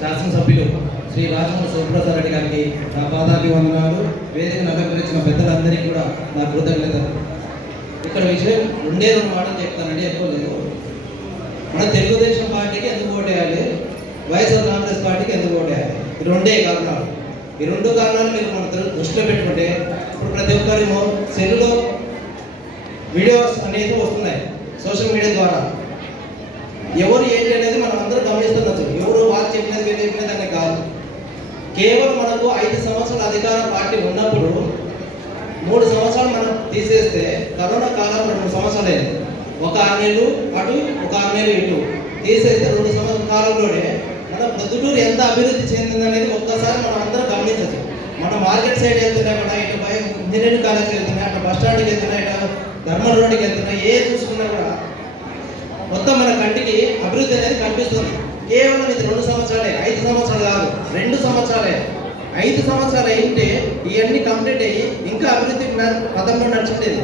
శాసనసభ్యులు శ్రీ రాజమౌళి శివప్రసాద్ రెడ్డి గారికి నా పాదాభివందనాలు. వేదికను అలంకరించిన పెద్దలందరికీ కూడా నా కృతజ్ఞతలు. ఇక్కడ విషయం ఉండేది మాటలు చెప్తానండి, ఎక్కువ లేదు. మన తెలుగుదేశం పార్టీకి ఎందుకు ఓటేయాలి, వైఎస్ఆర్ కాంగ్రెస్ పార్టీకి ఎందుకు ఓటేయాలి, ఈ రెండే కారణాలు. ఈ రెండు కారణాలు మీరు మన దృష్టిలో పెట్టుకుంటే ఇప్పుడు ప్రతి ఒక్కరి సెల్లులో వీడియోస్ అనేది వస్తున్నాయి సోషల్ మీడియా ద్వారా. ఎవరు ఏంటి అనేది మనం అందరూ గమనిస్తుండొచ్చు. ఎవరు వాళ్ళు చెప్పినది అనే కాదు. కేవలం మనకు 5 సంవత్సరాల అధికార పార్టీ ఉన్నప్పుడు 3 సంవత్సరాలు మనం తీసేస్తే కరోనా కాలం 2 సంవత్సరాలే, ఒక 6 నెలలు అటు ఒక 6 నెలలు ఇటు తీసేస్తే 2 సంవత్సరాల కాలంలోనే మన ప్రొద్దుటూరు ఎంత అభివృద్ధి చెందిందనేది ఒక్కసారి మనం అందరూ గమనించచ్చు. మన మార్కెట్ సైడ్ వెళ్తున్నాయి, మన ఇటు ఇంజనీరింగ్ కాలేజ్కి వెళ్తున్నాయి, అటు బస్ స్టాండ్కి వెళ్తున్నాయి, ఇటు ధర్మల్ రోడ్డుకి వెళ్తున్నాయి. ఏ చూసుకున్నా కూడా మొత్తం మన కంటికి అభివృద్ధి అనేది కనిపిస్తుంది. కేవలం ఇది 2 సంవత్సరాలే, 5 సంవత్సరాలు కాదు, 2 సంవత్సరాలే. 5 సంవత్సరాలు అయింటే ఇవన్నీ కంప్లీట్ అయ్యి ఇంకా అభివృద్ధి పదంలో నడుచుండేది.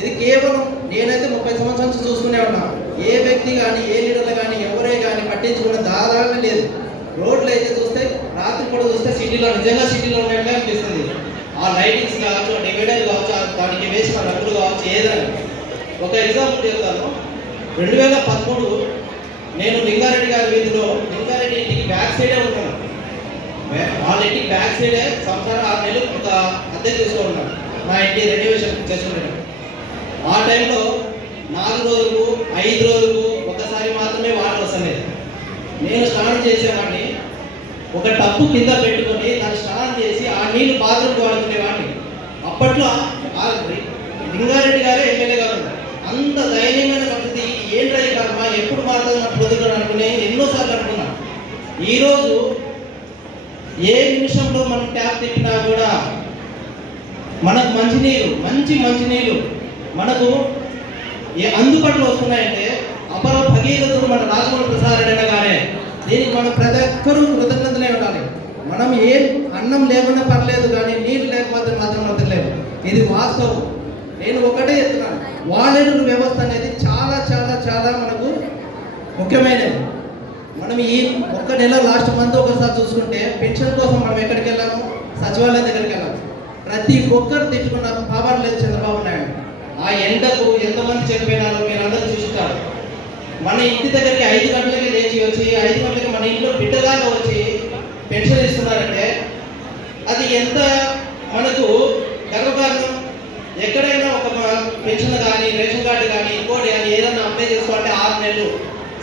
ఇది కేవలం నేనైతే 30 సంవత్సరాల నుంచి చూసుకునే ఉన్నా. ఏ వ్యక్తి కానీ, ఏ లీడర్లు కానీ, ఎవరే కానీ పట్టించుకున్న దాదాపు లేదు. రోడ్లు అయితే చూస్తే రాత్రి కూడా చూస్తే సిటీలో నిజంగా సిటీలో ఉన్నట్లే అనిపిస్తుంది. ఆ లైటింగ్స్ కావచ్చు, డివైడర్ కావచ్చు, దానికి వేసిన రంగులు కావచ్చు, ఏదైనా. ఒక ఎగ్జాంపుల్ చెప్తాను. 2013 నేను లింగారెడ్డి గారి వీధిలో, లింగారెడ్డి ఇంటికి బ్యాక్ సైడే ఉంటాను. వాళ్ళ ఇంటికి బ్యాక్ సైడే సంవత్సరం 6 నెలలు ఒక అద్దె తీసుకుంటున్నాను. నా ఇంటి రెన్యువేషన్ చేసుకుంటాను. ఆ టైంలో 4 రోజులు 5 రోజులు ఒకసారి మాత్రమే వాటర్ వస్తుంది. నేను స్నానం చేసేవాడిని. ఒక టప్పు కింద పెట్టుకొని దాన్ని స్నానం చేసి ఆ నీళ్లు బాత్రూమ్కి వాడుకునేవాడిని. అప్పట్లో లింగారెడ్డి గారే ఎమ్మెల్యే గారు ఉన్నారు. అంత దయనీయమైన పరిస్థితి. ఏంట్రా ఈ కర్మ, ఎప్పుడు మారుతుంది మన పొద్దున అనుకునే ఎన్నోసార్లు అనుకున్నా. ఈరోజు ఏ నిమిషంలో మనం ట్యాప్ తిప్పినా కూడా మనకు మంచినీళ్ళు మనకు అందుబాటులో వస్తున్నాయంటే అపర భగీరథుడు మన రాజమౌళి ప్రసాద్ రెడ్డి గారే. దీనికి మనం ప్రతి ఒక్కరూ కృతజ్ఞతలే ఉండాలి. మనం ఏం అన్నం లేకుండా పర్లేదు, కానీ నీళ్ళు లేకపోతే మాత్రం వదలలేదు. ఇది వాస్తవం. నేను ఒకటే చెప్తున్నాను, వాలంటీర్ వ్యవస్థ అనేది చాలా చాలా చాలా మనకు ముఖ్యమైనది. మనం ఈ ఒక్క నెల లాస్ట్ మంత్ ఒకసారి చూసుకుంటే పెన్షన్ కోసం మనం ఎక్కడికి వెళ్ళాము, సచివాలయం దగ్గరికి వెళ్ళాము. ప్రతి ఒక్కరు తెచ్చుకున్నారు. పాపాలు లేదు చంద్రబాబు నాయుడు. ఆ ఎండకు ఎంతమంది చనిపోయినారో మీరు అందరూ చూస్తారు. మన ఇంటి దగ్గరికి 5 గంటలకి లేచి వచ్చి 5 గంటలకి మన ఇంట్లో బిడ్డలాగా వచ్చి పెన్షన్ ఇస్తున్నారంటే అది ఎంత మనకు గర్వకారణం. ఎక్కడైనా ఒక పెన్షన్ కానీ, రేషన్ కార్డు కానీ, ఇంకోటి కానీ ఏదైనా అప్లై చేసుకోవాలంటే 6 నెలలు,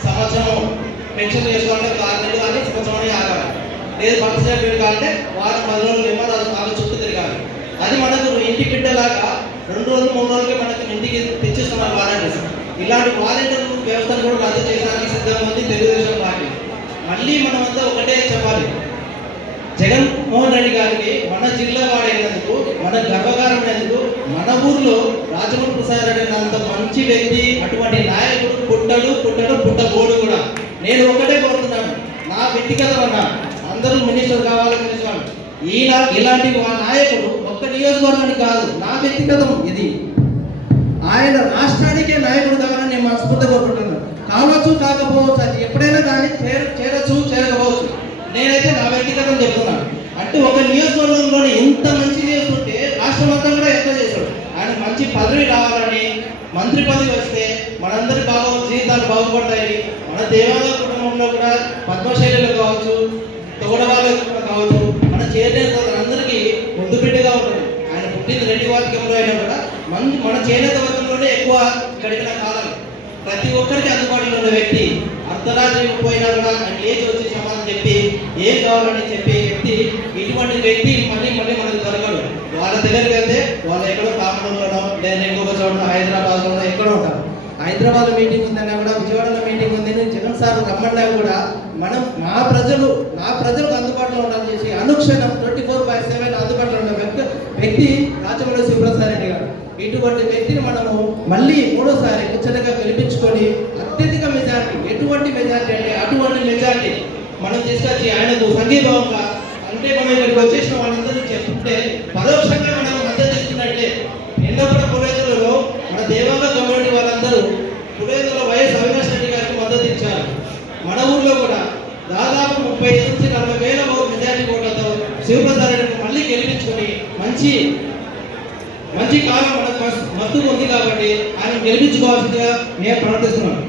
సంవత్సరం పెన్షన్ చేసుకోవాలంటే 6 నెలలు కానీ సంవత్సరం ఆగాలి. లేదు బర్త్ సర్టిఫికేట్ కావాలంటే వారం 10 రోజులు ఏమో వాళ్ళు చుట్టూ తిరగాలి. అది మనకు ఇంటి బిడ్డలాగా 2 రోజులు 3 రోజులకి మనకి ఇంటికి తెచ్చిస్తున్నారు వాలంటీర్స్. ఇలాంటి వాలంటీర్ వ్యవస్థను కూడా రద్దు చేయడానికి సిద్ధంగా ఉంది తెలుగుదేశం పార్టీ. మళ్ళీ మనమంతా ఒకటే చెప్పాలి, జగన్మోహన్ రెడ్డి గారికి మన జిల్లా వాడైనందుకు, మన గర్వకారమైనందుకు, మన ఊర్లో రాజమౌళి ప్రసాద్ రెడ్డి అంత మంచి వ్యక్తి, అటువంటి నాయకుడు పుట్టబోడు కూడా. నేను ఒకటే కోరుతున్నాను, నా వ్యక్తిగతం అన్నా అందరూ మినిస్టర్ కావాలని ఇలాంటి నాయకుడు ఒక్క నియోజకవర్గానికి కాదు, నా వ్యక్తిగతం ఇది. ఆయన రాష్ట్రానికే నాయకుడు కావాలని నేను మనస్ఫూర్తిగా కోరుకుంటున్నాను. కావచ్చు కాకపోవచ్చు, అది ఎప్పుడైనా కానీ చేరచ్చు చేరకపోవచ్చు. నేనైతే నా వ్యక్తిగతం చెప్తున్నాను. అంటే ఒక నియోజకవర్గంలోనే ఇంత మంచి చేస్తుంటే రాష్ట్రం అంతా కూడా ఎంత చేశాడు. ఆయన మంచి పదవి రావాలని, మంత్రి పదవి వస్తే మనందరి జీవితాలు బాగుపడతాయని, మన దేవాలయ కుటుంబంలో కూడా పద్మశైలిలో కావచ్చు, తోడవాళ్ళకు కావచ్చు, మన చేనేత అందరికీ ముద్దు బిడ్డగా ఉంటుంది. ఆయన పుట్టింది రెడ్డివారికంలో అయినా కూడా మన చేనేత వర్గంలోనే ఎక్కువ గడిపిన కాలం. ప్రతి ఒక్కరికి అందుబాటులో ఉన్న వ్యక్తి. అర్ధరాత్రి పోయినా కూడా ఆయన ఏజ్ వచ్చి సమాధానం చెప్పి ఏం కావాలని చెప్పే వ్యక్తి. ఇటువంటి వ్యక్తి మళ్ళీ మనకు దొరకడు. వాళ్ళ దగ్గరికి వెళ్తే వాళ్ళు ఎక్కడో కామడంలోనో లేదా ఇంకొక చోట హైదరాబాద్లోనో ఎక్కడో ఉంటారు. హైదరాబాద్ మీటింగ్ ఉందన్నా కూడా, విజయవాడలో మీటింగ్ ఉంది, జగన్ సార్ రమ్మన్నా కూడా మనం నా ప్రజలకు అందుబాటులో ఉండాలని చేసి అనుక్షణం 24/7 అందుబాటులో ఉన్న వ్యక్తి రాజమౌళి శివప్రసాద్ రెడ్డి గారు. ఇటువంటి వ్యక్తిని మనము మళ్ళీ 3వ ముచ్చటగా గెలిపించుకొని అత్యధిక మెజారిటీ, ఎటువంటి మెజారిటీ అంటే అటువంటి మెజారిటీ మనం తీసుకొచ్చి ఆయనకు సంఘీభావంగా, అంటే మనం ఇక్కడికి వచ్చేసిన వాళ్ళందరూ చెప్తుంటే పరోక్షంగా మనం మద్దతు ఇస్తున్నట్లే. నిన్న కూడా పురేతులలో మన దేవాంగ కమ్యూనిటీ వాళ్ళందరూ పురేతుల వైఎస్ అవినాష్ రెడ్డి గారికి మద్దతు ఇచ్చారు. మన ఊర్లో కూడా దాదాపు 35 నుంచి 40 వేల మెజారిటీ ఓట్లతో శివప్రసాద్ రెడ్డిని మళ్ళీ గెలిపించుకొని మంచి కాలం మనకు మస్తుగా ఉంది కాబట్టి ఆయన గెలిపించుకోవాల్సిందిగా నేను ప్రార్థిస్తున్నాను.